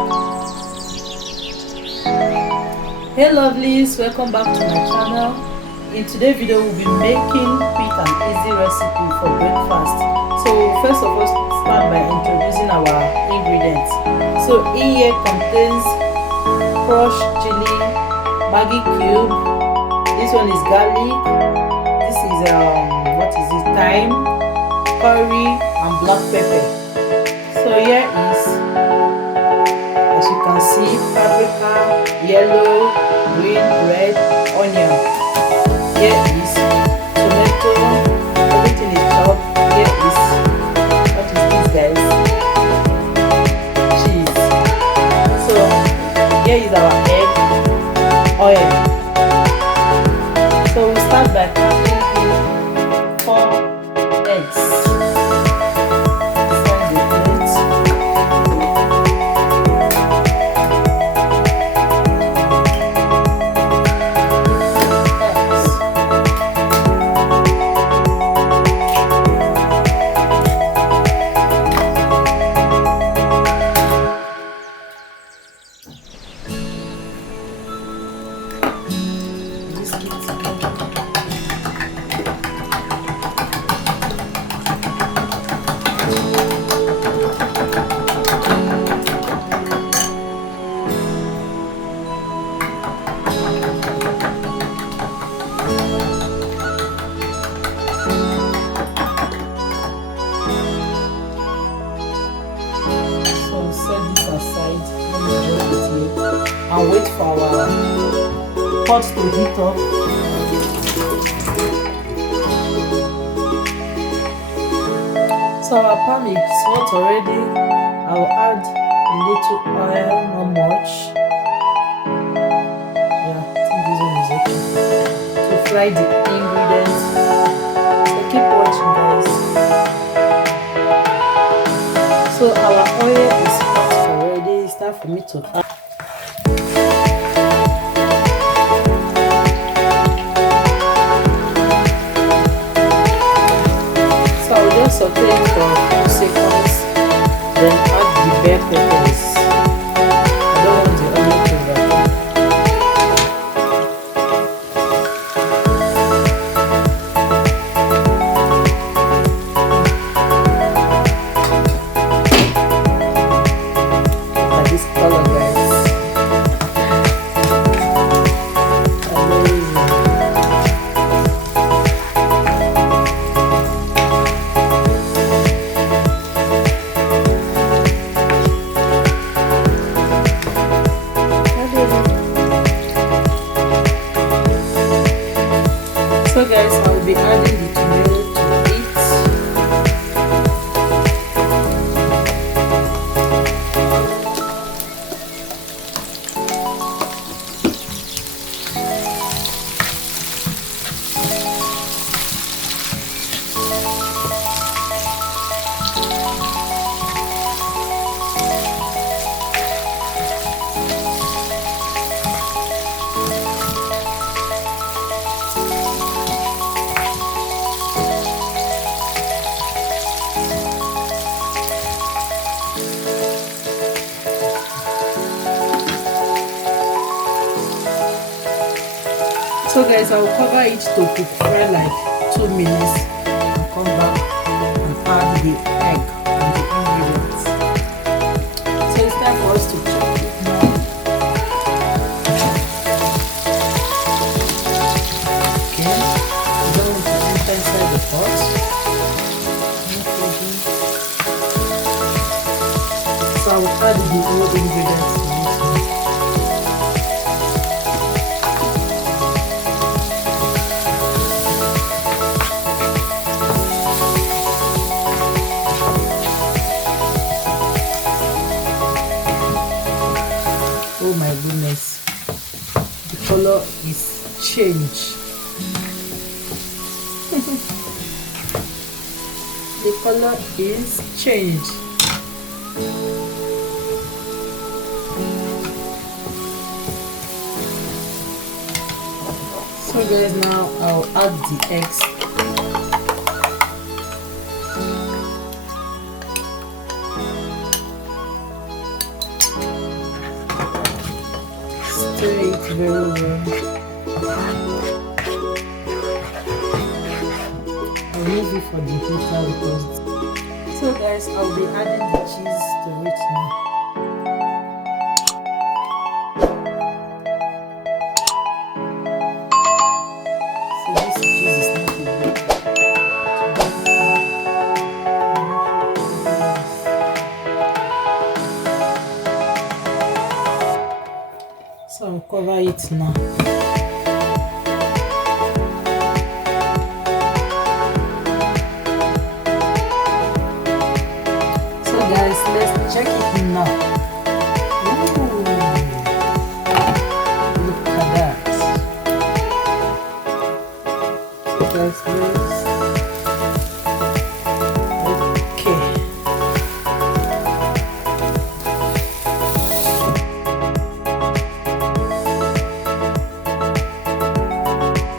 Hey lovelies, welcome back to my channel. In today's video we'll be making quick and easy recipe for breakfast. So first of all, start by introducing our ingredients. So in here contains crushed chili, Maggi cube, this one is garlic, this is thyme, curry and black pepper. So here is, as you can see, paprika, yellow, green, red, onion. Here is tomato, everything is chopped. Here is, what is this guys? Cheese. So here is our egg, oil. So we start by cracking 4 eggs. Set this aside, let me drop it here and wait for our pot to heat up. So our pan is hot already. I will add a little oil, not much. Yeah, I think this one is okay. To fry the ingredients. So keep watching guys. So our oil is hot already. It's time for me to add. So I'll just saute it for a few seconds, then add the bell peppers. I don't want the onion to overcook. This color guys, amazing. So guys, I will be adding the tomato to it. So guys, I will cover it to cook for like 2 minutes and come back and add the egg and the ingredients. So it's time for us to chop it now. Okay, you don't want to enter inside the pot. So I will add the whole ingredients to it. Oh my goodness, the color is changed. The color is changed. So guys, now I'll add the eggs. stir it very well. I'll leave it for the heater because. So guys, I'll be adding the cheese to it now. So this cheese is not a big. So I'll cover it now. So guys, let's check it now. Ooh, look at that. So guys, let's